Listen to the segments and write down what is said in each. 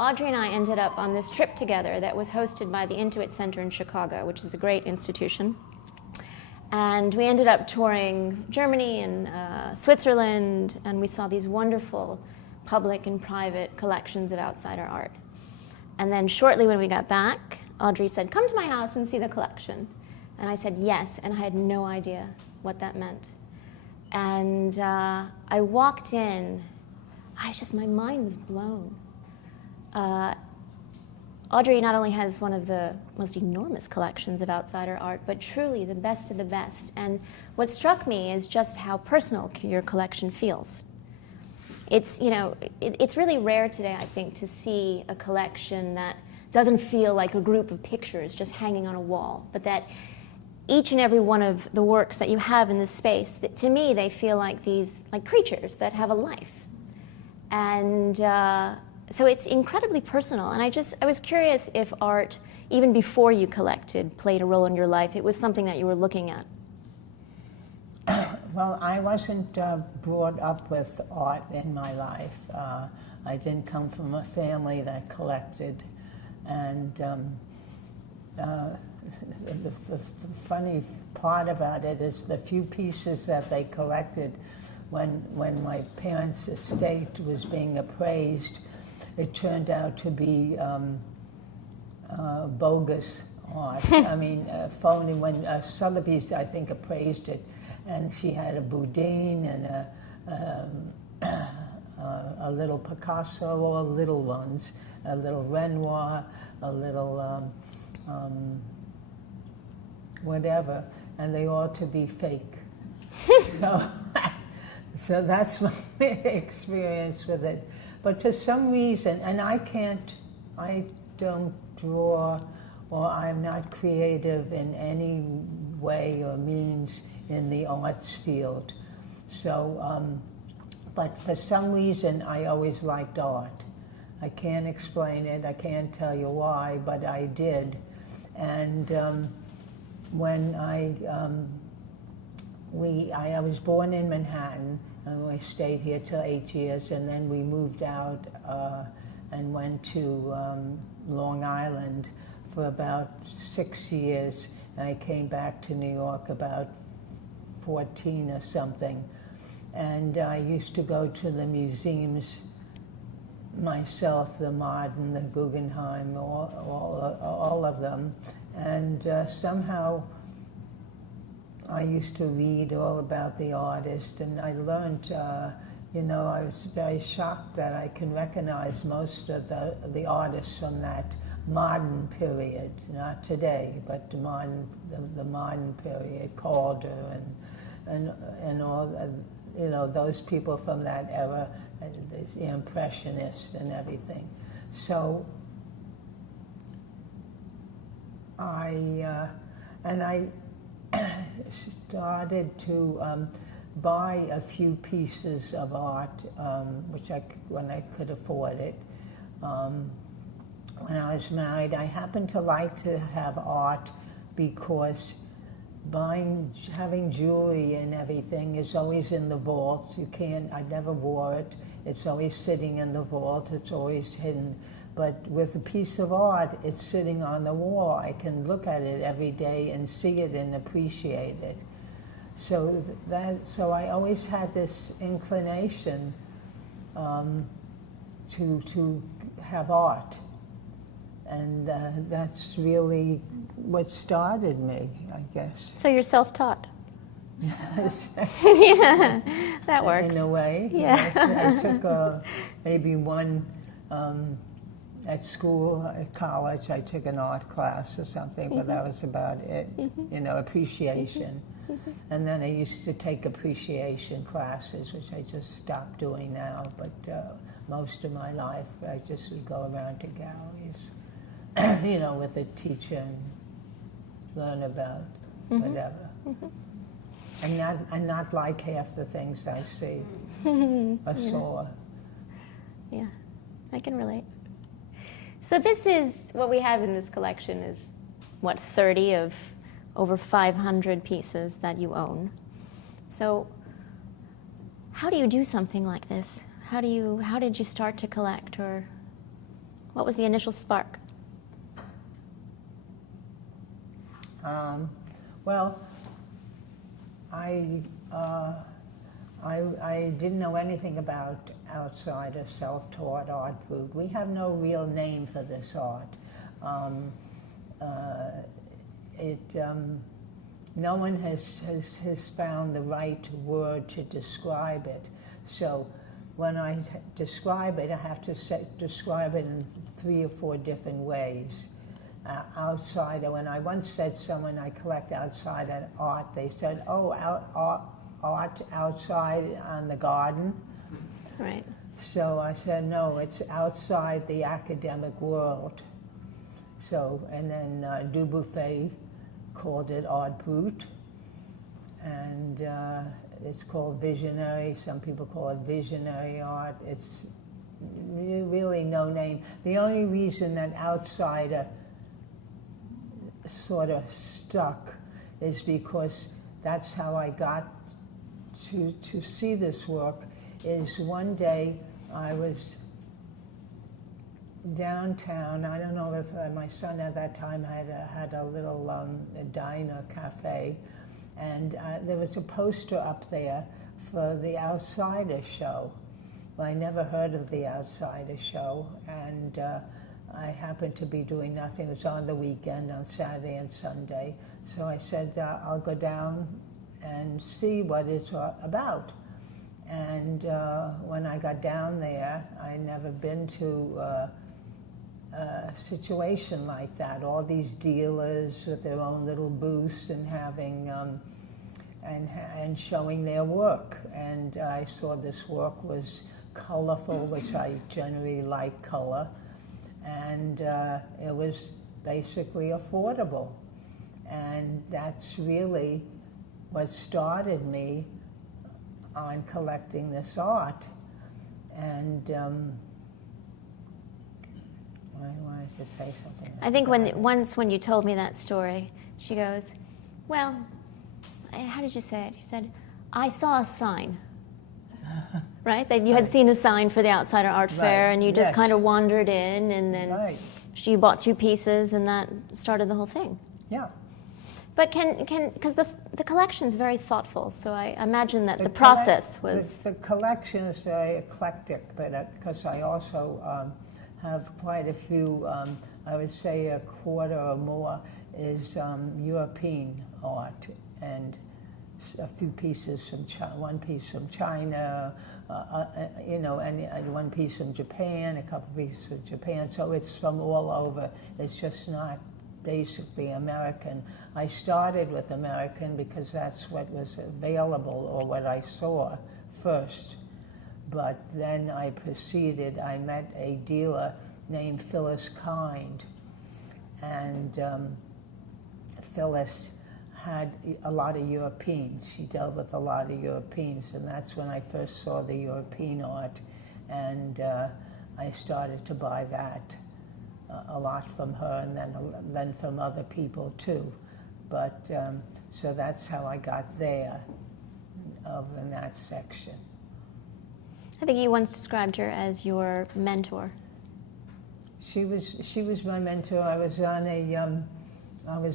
Audrey and I ended up on this trip together that was hosted by the Intuit Center in Chicago, which is a great institution. And we ended up touring Germany and Switzerland, and we saw these wonderful public and private collections of outsider art. And then shortly when we got back, Audrey said, "Come to my house and see the collection." And I said yes, and I had no idea what that meant. And I walked in, my mind was blown. Audrey not only has one of the most enormous collections of outsider art, but truly the best of the best. And what struck me is just how personal your collection feels. It's, it's really rare today, I think, to see a collection that doesn't feel like a group of pictures just hanging on a wall, but that each and every one of the works that you have in this space, that to me, they feel like these creatures that have a life. And so it's incredibly personal. And I was curious if art, even before you collected, played a role in your life. It was something that you were looking at. Well, I wasn't brought up with art in my life. I didn't come from a family that collected. And the funny part about it is the few pieces that they collected when my parents' estate was being appraised, it turned out to be bogus art. I mean, phony. When Sotheby's, I think, appraised it, and she had a Boudin and a little Picasso, all little ones, a little Renoir, a little whatever, and they ought to be fake. So that's my experience with it. But for some reason, and I don't draw, or I'm not creative in any way or means in the arts field. So, but for some reason, I always liked art. I can't explain it, I can't tell you why, but I did. And when I was born in Manhattan, and we stayed here till 8 years, and then we moved out and went to Long Island for about 6 years, and I came back to New York about 14 or something. And I used to go to the museums myself, the Modern, the Guggenheim, all of them. And somehow I used to read all about the artist, and I learned, I was very shocked that I can recognize most of the artists from that modern period, not today, but the modern period, Calder and all, those people from that era, the Impressionists and everything. So I started to buy a few pieces of art, when I could afford it. When I was married, I happened to like to have art because having jewelry and everything is always in the vault. I never wore it. It's always sitting in the vault. It's always hidden. But with a piece of art, it's sitting on the wall. I can look at it every day and see it and appreciate it. So I always had this inclination to have art. And that's really what started me, I guess. So you're self-taught? Yes. Yeah, that works. In a way, yeah. Yes. I took maybe one, at school, at college, I took an art class or something, but that was about it, appreciation. And then I used to take appreciation classes, which I just stopped doing now, but most of my life I just would go around to galleries, with a teacher and learn about whatever. And not like half the things I see or saw. Yeah, I can relate. So this is, what we have in this collection is, 30 of over 500 pieces that you own. So how do you do something like this? How did you start to collect, or? What was the initial spark? Well, I didn't know anything about outsider self-taught art food. We have no real name for this art. No one has found the right word to describe it. So when I describe it, I have to describe it in 3 or 4 different ways. Outsider, when I once said someone I collect outsider art, they said, oh, art outside on the garden. Right. So I said, no, it's outside the academic world. So, and then Dubuffet called it art brut, and it's called visionary. Some people call it visionary art. It's really no name. The only reason that outsider sort of stuck is because that's how I got to see this work. Is one day I was downtown. I don't know if my son at that time had a little diner cafe, and there was a poster up there for the Outsider show. Well, I never heard of the Outsider show, and I happened to be doing nothing. It was on the weekend, on Saturday and Sunday. So I said, I'll go down and see what it's about. And when I got down there, I'd never been to a situation like that. All these dealers with their own little booths and having and showing their work. And I saw this work was colorful, which I generally like color, and it was basically affordable. And that's really what started me on collecting this art. And I wanted to say something. I think once when you told me that story, she goes, well, how did you say it? You said, I saw a sign. Right? That you had seen a sign for the Outsider Art Fair, and you just kind of wandered in, and then you bought 2 pieces, and that started the whole thing. Yeah. But because the collection's very thoughtful, so I imagine that the process was... The collection is very eclectic, but because I also have quite a few, I would say a quarter or more is European art, and a few pieces from China, 1 piece from China, and 1 piece from Japan, a couple pieces from Japan. So it's from all over. It's just not basically American. I started with American because that's what was available or what I saw first. But then I proceeded. I met a dealer named Phyllis Kind, and Phyllis had a lot of Europeans. She dealt with a lot of Europeans, and that's when I first saw the European art, and I started to buy that a lot from her, and then from other people too. But so that's how I got there, in that section. I think you once described her as your mentor. She was my mentor. I was on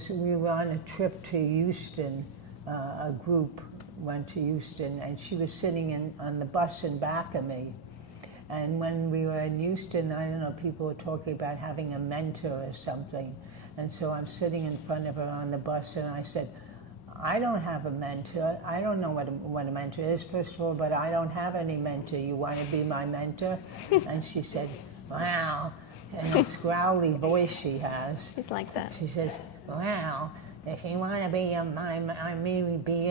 we were on a trip to Houston. A group went to Houston, and she was sitting on the bus in back of me. And when we were in Houston, I don't know, people were talking about having a mentor or something. And so I'm sitting in front of her on the bus, and I said, I don't have a mentor. I don't know what a mentor is, first of all, but I don't have any mentor. You want to be my mentor? And she said, wow. And this growly voice she has. She's like that. She says, well, if you want to be a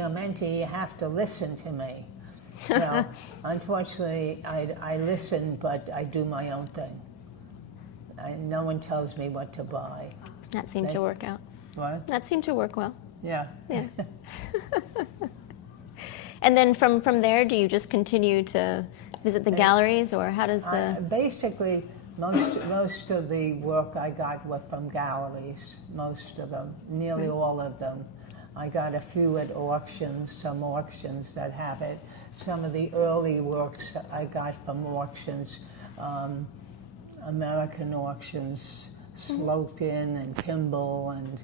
mentor, you have to listen to me. Well, unfortunately, I listen, but I do my own thing. No one tells me what to buy. That seemed to work out. What? That seemed to work well. Yeah. Yeah. And then from there, do you just continue to visit the galleries, or how does the... Basically, most of the work I got were from galleries, most of them, nearly all of them. I got a few at auctions, some auctions that have it. Some of the early works I got from auctions. American auctions, Slocum and Kimball and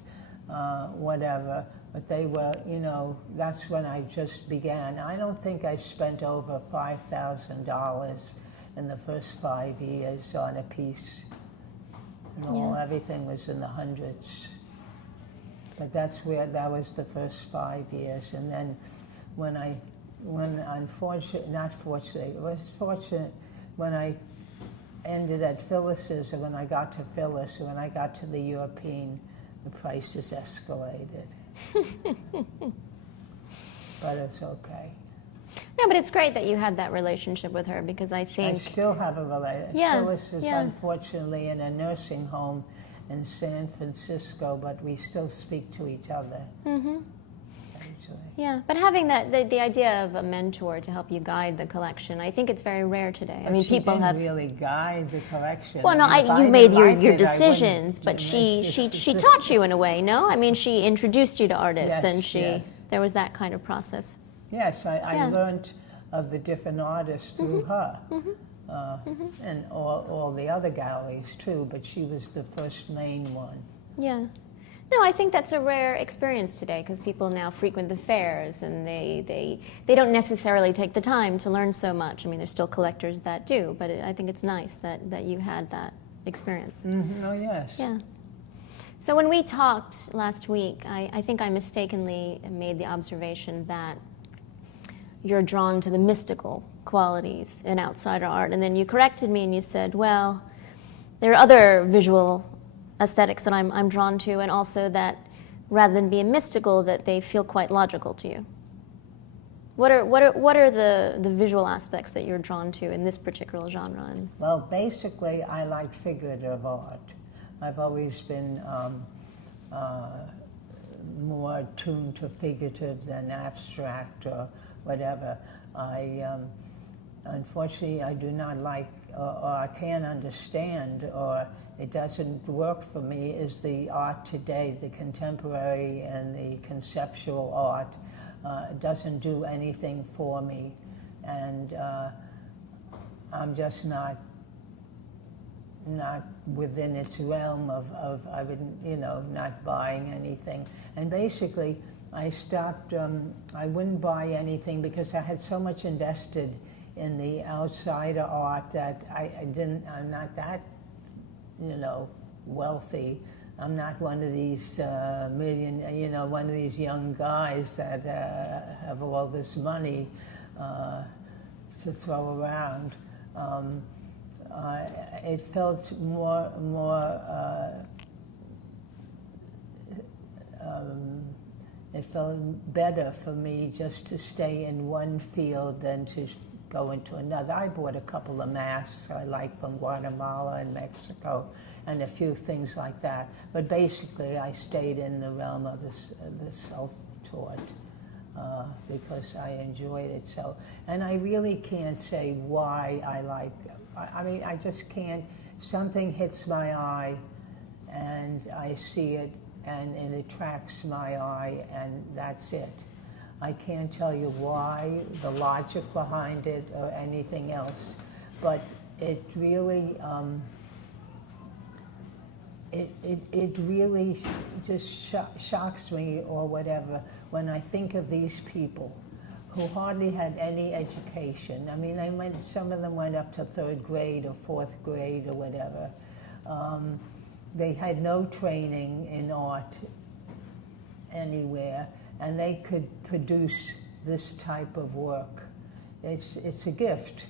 whatever. But they were, that's when I just began. I don't think I spent over $5,000 in the first 5 years on a piece. Everything was in the hundreds. But that was the first 5 years. And then when it was fortunate when I ended at Phyllis's, or when I got to Phyllis, or when I got to the European, the prices escalated. But it's okay. No, but it's great that you had that relationship with her, because I think... I still have a relationship. Yeah, Phyllis is unfortunately in a nursing home in San Francisco, but we still speak to each other. Mm-hmm. Yeah, but having the idea of a mentor to help you guide the collection, I think it's very rare today. But people didn't really guide the collection. Well, no, you made your decisions, but she taught you in a way. No, I mean, she introduced you to artists, and there was that kind of process. Yes, I learned of the different artists through her, and all the other galleries too. But she was the first main one. Yeah. No, I think that's a rare experience today, because people now frequent the fairs, and they don't necessarily take the time to learn so much. I mean, there's still collectors that do, but I think it's nice that you had that experience. Mm-hmm. Oh, yes. Yeah. So when we talked last week, I think I mistakenly made the observation that you're drawn to the mystical qualities in outsider art, and then you corrected me and you said, well, there are other visual aesthetics that I'm drawn to, and also that rather than being mystical, that they feel quite logical to you. What are the visual aspects that you're drawn to in this particular genre? Well, basically, I like figurative art. I've always been more attuned to figurative than abstract or whatever. Unfortunately, I do not like, or I can't understand, or it doesn't work for me, is the art today, the contemporary and the conceptual art. It doesn't do anything for me, and I'm just not within its realm of I wouldn't, not buying anything. And basically, I stopped, I wouldn't buy anything because I had so much invested in the outsider art that I'm not that, wealthy. I'm not one of these one of these young guys that have all this money to throw around. It felt more it felt better for me just to stay in one field than to go into another. I bought a couple of masks I like from Guatemala and Mexico, and a few things like that. But basically, I stayed in the realm of the self-taught because I enjoyed it so. And I really can't say why I like. I mean, I just can't. Something hits my eye, and I see it, and it attracts my eye, and that's it. I can't tell you why, the logic behind it, or anything else, but it really, it really just shocks me or whatever when I think of these people who hardly had any education. I mean, some of them went up to 3rd grade or 4th grade or whatever. They had no training in art anywhere, and they could produce this type of work. It's a gift.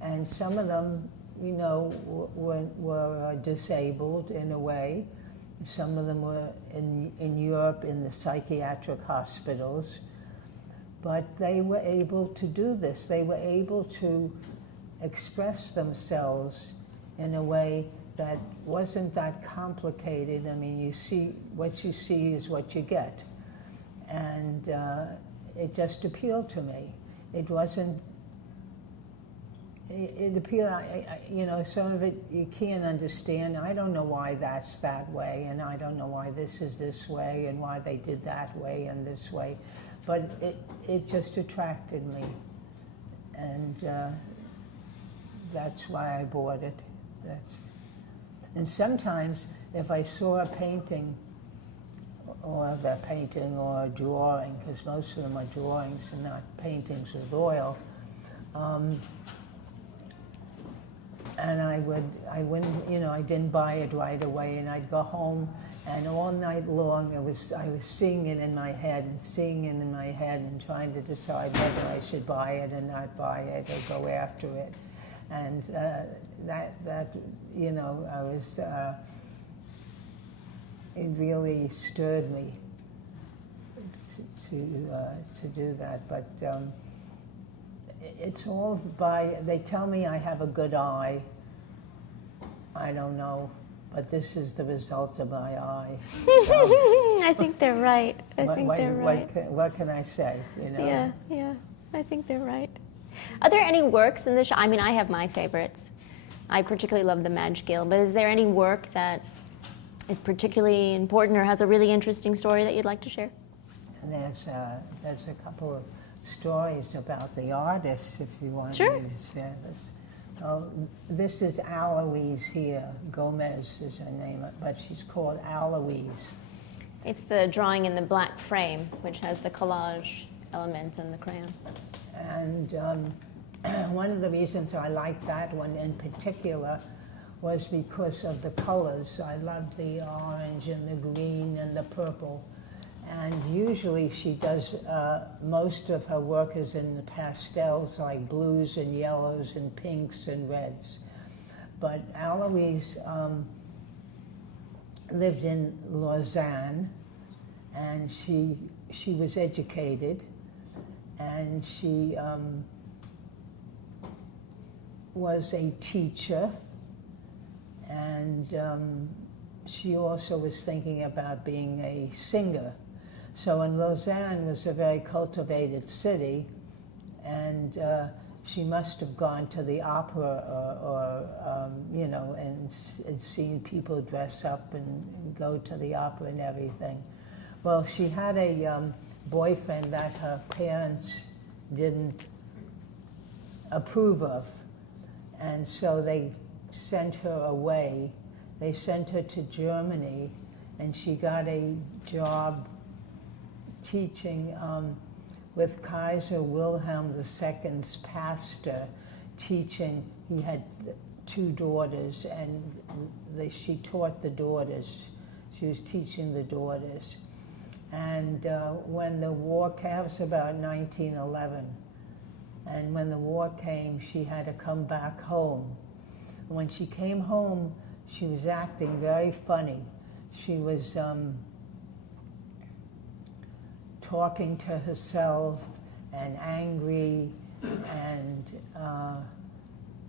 And some of them, were disabled in a way. Some of them were in Europe in the psychiatric hospitals. But they were able to do this. They were able to express themselves in a way that wasn't that complicated. I mean, what you see is what you get. And it just appealed to me. It wasn't, it appealed, some of it you can't understand. I don't know why that's that way, and I don't know why this is this way, and why they did that way and this way. But it just attracted me. And that's why I bought it. And sometimes if I saw a painting or a drawing, because most of them are drawings and not paintings with oil, and I wouldn't, I didn't buy it right away, and I'd go home, and all night long I was seeing it in my head and trying to decide whether I should buy it or not buy it or go after it, and I was. It really stirred me to do that, but it's all they tell me I have a good eye. I don't know, but this is the result of my eye. So, I think they're right. They're right. What can I say, Yeah, I think they're right. Are there any works in the show? I mean, I have my favorites. I particularly love the Madge Gill, but is there any work that is particularly important or has a really interesting story that you'd like to share? There's a couple of stories about the artists, if you want Sure. me to share this. This is Aloise here. Gomez is her name, but she's called Aloise. It's the drawing in the black frame, which has the collage element and the crayon. And one of the reasons I like that one in particular was because of the colors. I love the orange and the green and the purple. And usually she does, most of her work is in the pastels, like blues and yellows and pinks and reds. But Aloise lived in Lausanne, and she was educated, and she was a teacher, and she also was thinking about being a singer. So in Lausanne was a very cultivated city, and she must have gone to the opera and seen people dress up and go to the opera and everything. Well, she had a boyfriend that her parents didn't approve of, and so they sent her away. They sent her to Germany, and she got a job teaching with Kaiser Wilhelm II's pastor, teaching. He had two daughters, and she taught the daughters. She was teaching the daughters. And when the war came, it was about 1911, and when the war came, she had to come back home. When she came home, she was acting very funny. She was talking to herself and angry and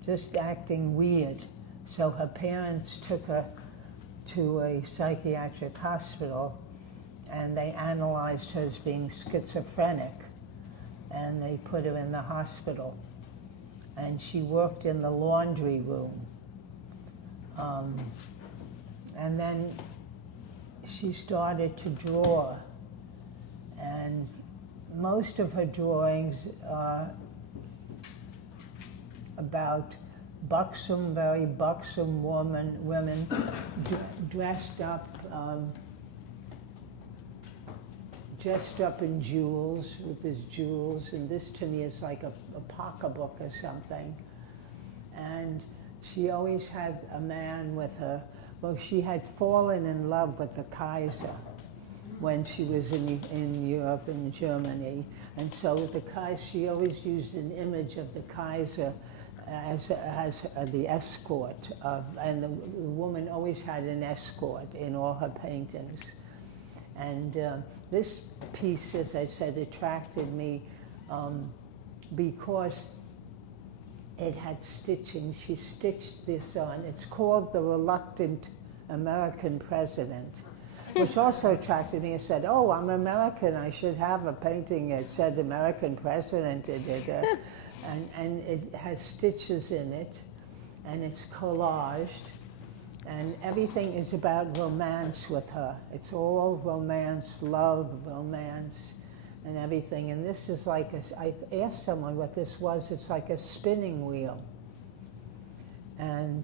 just acting weird. So her parents took her to a psychiatric hospital, and they analyzed her as being schizophrenic, and they put her in the hospital. And she worked in the laundry room. And then she started to draw. And most of her drawings are about buxom, very buxom women dressed up in jewels, with these jewels, and this to me is like a pocketbook or something. And she always had a man with her. Well, she had fallen in love with the Kaiser when she was in Europe and Germany. And so with the Kaiser, she always used an image of the Kaiser as the escort and the woman always had an escort in all her paintings. And this piece, as I said, attracted me because it had stitching. She stitched this on. It's called The Reluctant American President, which also attracted me. I said, oh, I'm American. I should have a painting that said American President. And it has stitches in it, and it's collaged. And everything is about romance with her. It's all romance, love, romance, and everything. And this is like, I asked someone what this was. It's like a spinning wheel. And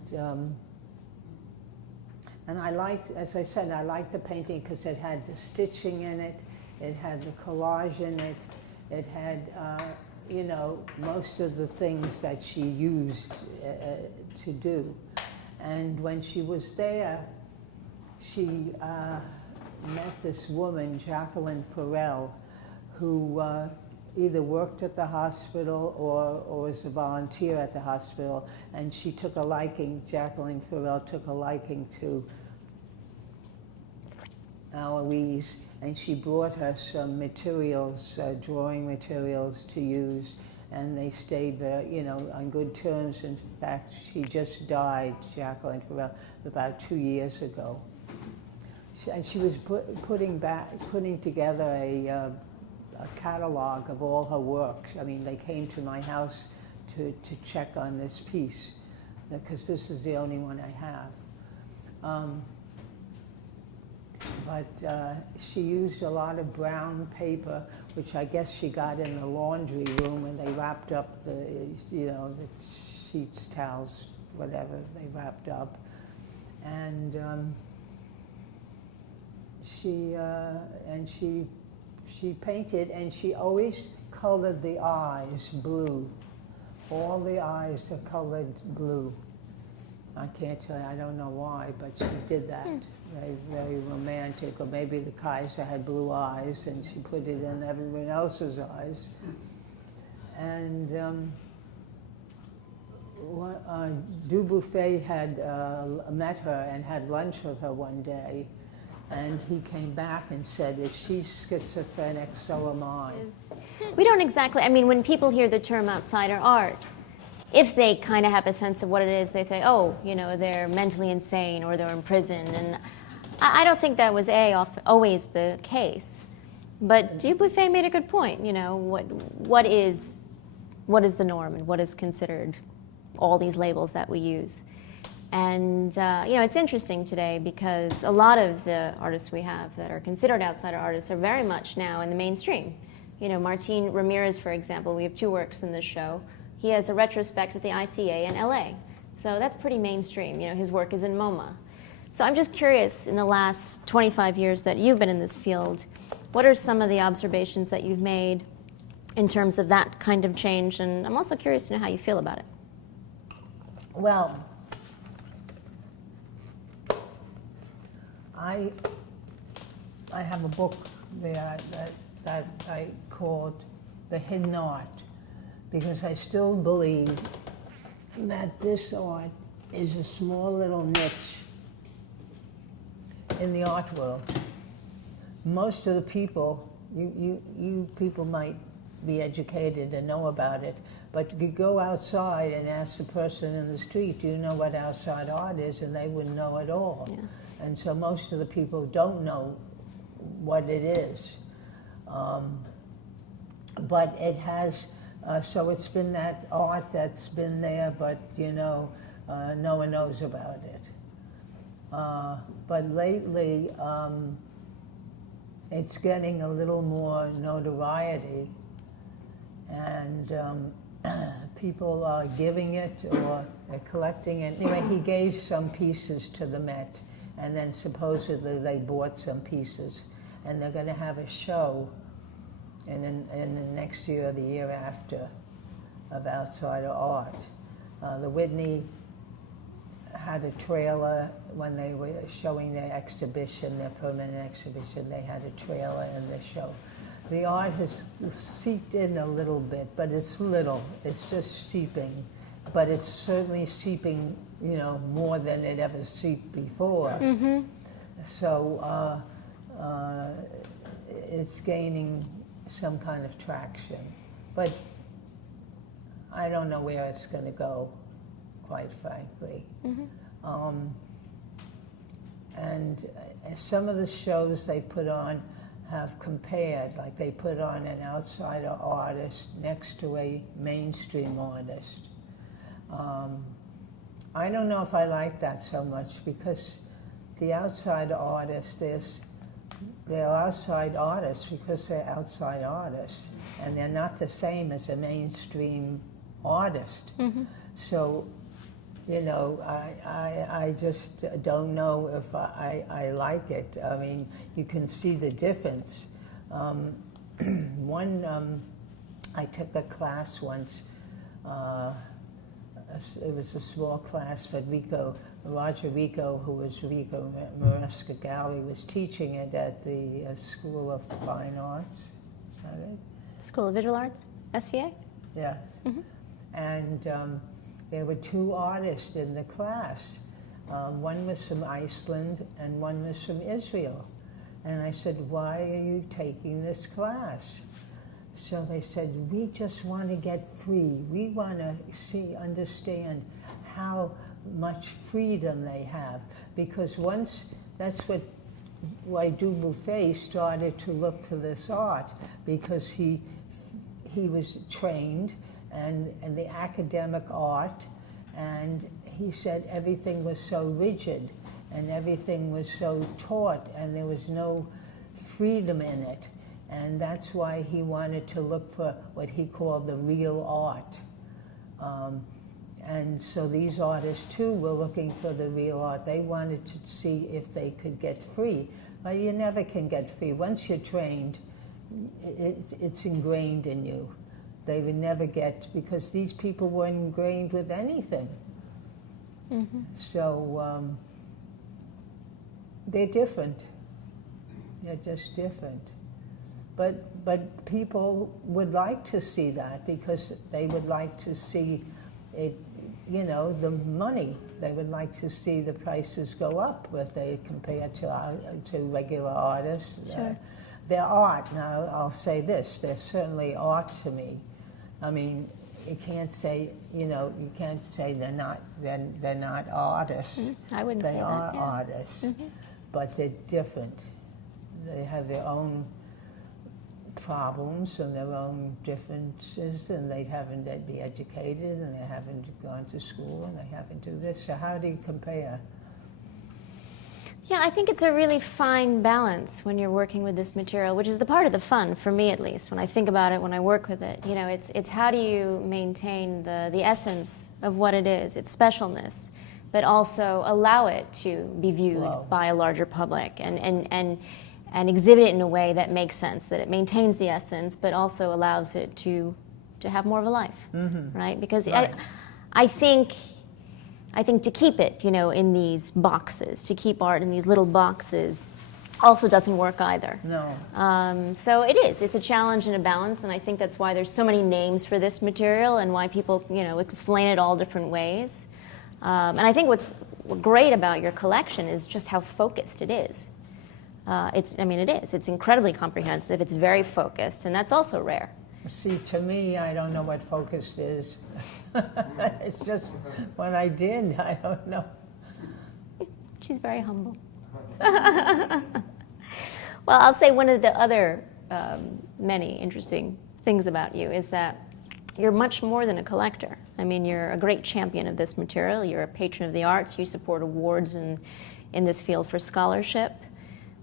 And I liked, as I said, I liked the painting because it had the stitching in it, it had the collage in it, it had, you know, most of the things that she used to do. And when she was there, she met this woman, Jacqueline Farrell, who either worked at the hospital or was a volunteer at the hospital, and she took a liking, Jacqueline Farrell took a liking to Aloise, and she brought her some materials, drawing materials to use, and they stayed, you know, on good terms. In fact, she just died, Jacqueline Farrell, about 2 years ago. And she was putting together a catalog of all her works. I mean, they came to my house to check on this piece, because this is the only one I have. But she used a lot of brown paper, which I guess she got in the laundry room when they wrapped up the, you know, the sheets, towels, whatever they wrapped up. And she painted, and she always colored the eyes blue. All the eyes are colored blue. I can't tell you, I don't know why, but she did that. Very, very romantic. Or maybe the Kaiser had blue eyes and she put it in everyone else's eyes. And Dubuffet had met her and had lunch with her one day. And he came back and said, if she's schizophrenic, so am I. We don't exactly, I mean, when people hear the term outsider art, if they kind of have a sense of what it is, they say, oh, you know, they're mentally insane or they're in prison. And I don't think that was always the case. But Dubuffet made a good point. You know, what is the norm and what is considered all these labels that we use. And, you know, it's interesting today because a lot of the artists we have that are considered outsider artists are very much now in the mainstream. You know, Martín Ramírez, for example, we have 2 works in this show. He has a retrospect at the ICA in LA. So that's pretty mainstream. You know, his work is in MoMA. So I'm just curious, in the last 25 years that you've been in this field, what are some of the observations that you've made in terms of that kind of change? And I'm also curious to know how you feel about it. Well, I have a book there that I called The Hidden Art, because I still believe that this art is a small little niche in the art world. Most of the people, you people might be educated and know about it, but you could go outside and ask the person in the street, do you know what outside art is? And they wouldn't know at all. Yeah. And so most of the people don't know what it is. But it has, so it's been that art that's been there, but you know, no one knows about it. But lately, it's getting a little more notoriety, and people are giving it or they're collecting it. Anyway, he gave some pieces to the Met, and then supposedly they bought some pieces, and they're going to have a show in the next year or the year after of outsider art. The Whitney had a trailer when they were showing their exhibition, their permanent exhibition. They had a trailer in the show. The art has seeped in a little bit, but it's little. It's just seeping, but it's certainly seeping, you know, more than it ever seeped before. Mm-hmm. So it's gaining some kind of traction, but I don't know where it's going to go, quite frankly. Mm-hmm. And some of the shows they put on have compared, like they put on an outsider artist next to a mainstream artist. I don't know if I like that so much, because the outside artists, they're outside artists because they're outside artists, and they're not the same as a mainstream artist. Mm-hmm. So you know, I just don't know if I like it. I mean, you can see the difference. I took a class once. It was a small class, but Roger Rico, who was Rico Maresca Gallery, was teaching it at the School of Fine Arts. Is that it? School of Visual Arts, SVA? Yes. Mm-hmm. And there were two artists in the class. One was from Iceland and one was from Israel. And I said, why are you taking this class? So they said, we just want to get free. We want to understand how much freedom they have. Because once, that's why Dubuffet started to look for this art, because he was trained in the academic art, and he said everything was so rigid and everything was so taught and there was no freedom in it. And that's why he wanted to look for what he called the real art. And so these artists too were looking for the real art. They wanted to see if they could get free. But you never can get free. Once you're trained, it's ingrained in you. They would never get, because these people weren't ingrained with anything. Mm-hmm. So they're different. They're just different. But people would like to see that, because they would like to see it, you know, the money. They would like to see the prices go up if they compare to regular artists. Sure. Their art, now I'll say this, they're certainly art to me. I mean, you can't say, you know, you can't say they're not artists. Mm-hmm. I wouldn't say that. They are artists, mm-hmm. But they're different. They have their own problems and their own differences, and they haven't been educated, and they haven't gone to school, and they haven't do this. So how do you compare? Yeah, I think it's a really fine balance when you're working with this material, which is the part of the fun, for me at least, when I think about it, when I work with it. You know, it's how do you maintain the essence of what it is, its specialness, but also allow it to be viewed by a larger public and exhibit it in a way that makes sense, that it maintains the essence, but also allows it to have more of a life, mm-hmm. right? Because right. I think to keep it, you know, in these boxes, to keep art in these little boxes, also doesn't work either. No. So it's a challenge and a balance, and I think that's why there's so many names for this material and why people, you know, explain it all different ways. And I think what's great about your collection is just how focused it is. It's incredibly comprehensive, it's very focused, and that's also rare. See, to me, I don't know what focused is. It's just what I did, I don't know. She's very humble. Well, I'll say one of the other many interesting things about you is that you're much more than a collector. I mean, you're a great champion of this material, you're a patron of the arts, you support awards in this field for scholarship.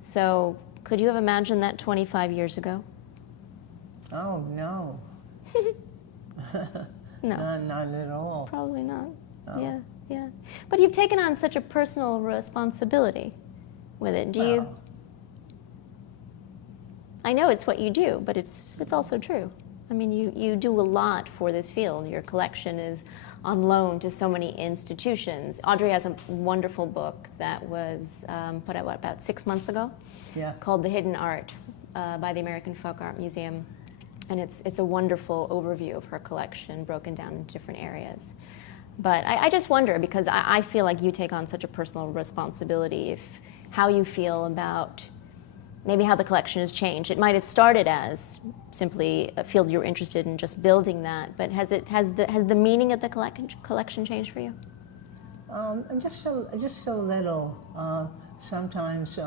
So, could you have imagined that 25 years ago? Oh, no. No. Not at all. Probably not. No. Yeah. But you've taken on such a personal responsibility with it. Do you? I know it's what you do, but it's also true. I mean, you do a lot for this field. Your collection is on loan to so many institutions. Audrey has a wonderful book that was put out, about 6 months ago? Yeah. Called The Hidden Art by the American Folk Art Museum. And it's a wonderful overview of her collection, broken down into different areas. But I just wonder, because I feel like you take on such a personal responsibility, how you feel about maybe how the collection has changed. It might have started as simply a field you're interested in, just building that, but has the meaning of the collection changed for you? Just a little. Sometimes,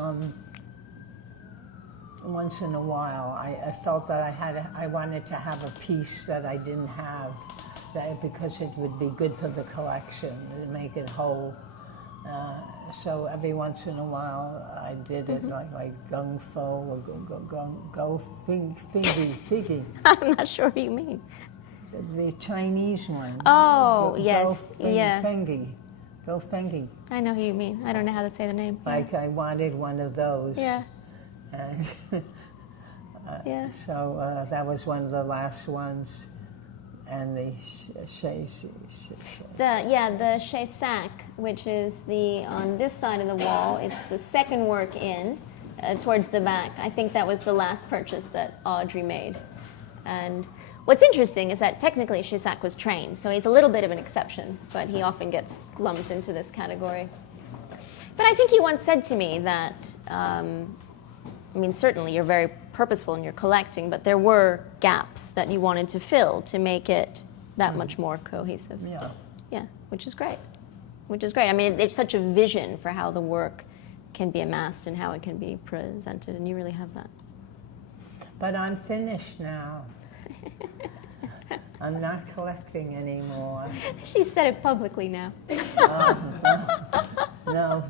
once in a while, I felt that I wanted to have a piece that I didn't have, because it would be good for the collection, to make it whole. So every once in a while, I did it like gung fo or go figgy. I'm not sure what you mean. The Chinese one. Oh, yes, Fingy. Wölfli. I know who you mean. I don't know how to say the name. Like I wanted one of those. Yeah. And Yeah. so that was one of the last ones. And the The Chez Sac, which is on this side of the wall. It's the second work in, towards the back. I think that was the last purchase that Audrey made. And what's interesting is that technically Chez Sac was trained, so he's a little bit of an exception, but he often gets lumped into this category. But I think he once said to me that, certainly you're very purposeful in your collecting, but there were gaps that you wanted to fill to make it that much more cohesive. Yeah. Yeah, which is great. There's such a vision for how the work can be amassed and how it can be presented, and you really have that. But I'm finished now. I'm not collecting anymore. She said it publicly now. No,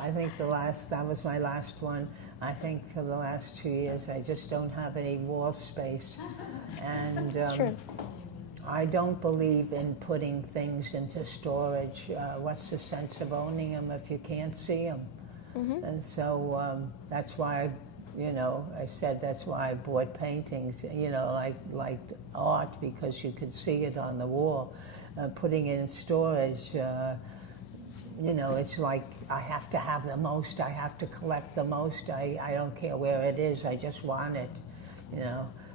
I think that was my last one. I think for the last 2 years, I just don't have any wall space. And That's true. I don't believe in putting things into storage. What's the sense of owning them if you can't see them? Mm-hmm. And so that's why, I said that's why I bought paintings, like art, because you could see it on the wall. Putting it in storage, it's like I have to have the most, I have to collect the most. I don't care where it is, I just want it.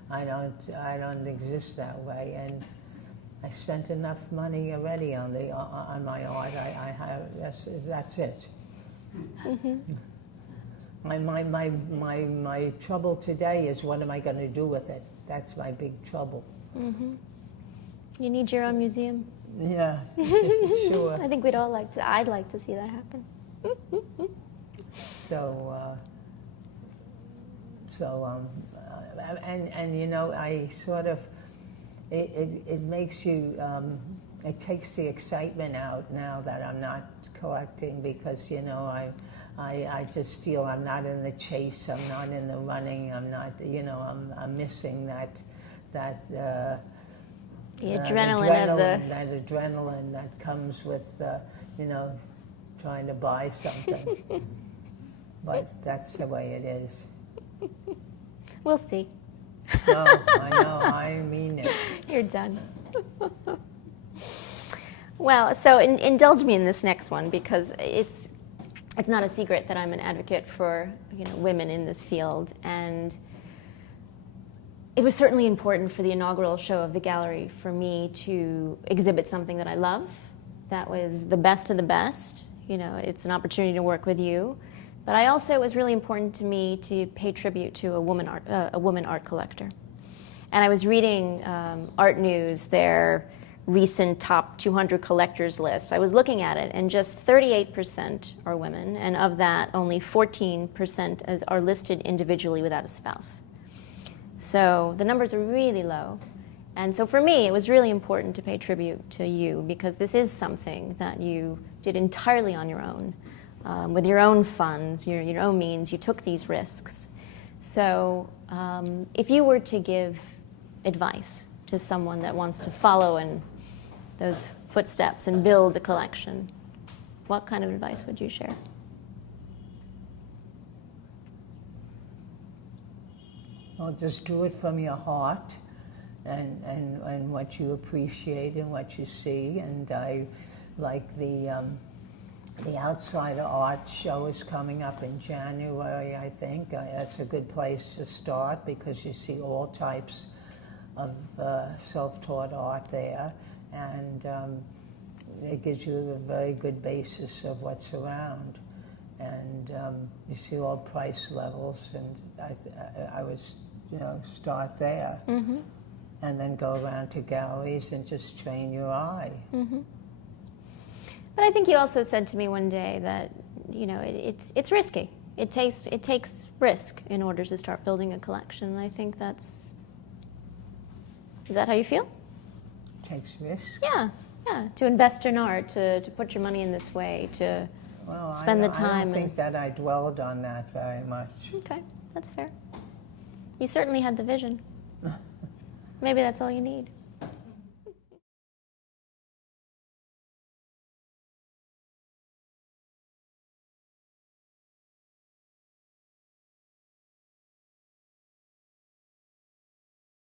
I don't exist that way, and I spent enough money already on my art. I have that's it. Mm-hmm. My trouble today is what am I going to do with it? That's my big trouble. Mm-hmm. You need your own museum. Yeah, sure. I think we'd all like to. I'd like to see that happen. I sort of, it makes you, it takes the excitement out now that I'm not collecting, because I just feel I'm not in the chase, I'm not in the running, I'm not, I'm missing that the adrenaline of that adrenaline that comes with, trying to buy something. But that's the way it is. We'll see. No, I know, I mean it. You're done. Well, so indulge me in this next one, because it's not a secret that I'm an advocate for women in this field, and it was certainly important for the inaugural show of the gallery for me to exhibit something that I love, that was the best of the best. It's an opportunity to work with you, but it was really important to me to pay tribute to a woman art collector. And I was reading Art News, their recent top 200 collectors list. I was looking at it, and just 38% are women, and of that, only 14% are listed individually without a spouse. So the numbers are really low. And so for me, it was really important to pay tribute to you, because this is something that you did entirely on your own, with your own funds, your own means. You took these risks. So if you were to give advice to someone that wants to follow in those footsteps and build a collection, what kind of advice would you share? Well, just do it from your heart, and what you appreciate and what you see. And I like the Outsider Art Show is coming up in January, I think. That's a good place to start, because you see all types of self-taught art there, and it gives you a very good basis of what's around. And you see all price levels, and I would start there, mm-hmm. and then go around to galleries and just train your eye. Mm-hmm. But I think you also said to me one day that it's risky. It takes risk in order to start building a collection. And I think is that how you feel? Takes risk? Yeah. To invest in art, to put your money in this way, to spend the time. I don't think that I dwelled on that very much. Okay, that's fair. You certainly had the vision. Maybe that's all you need.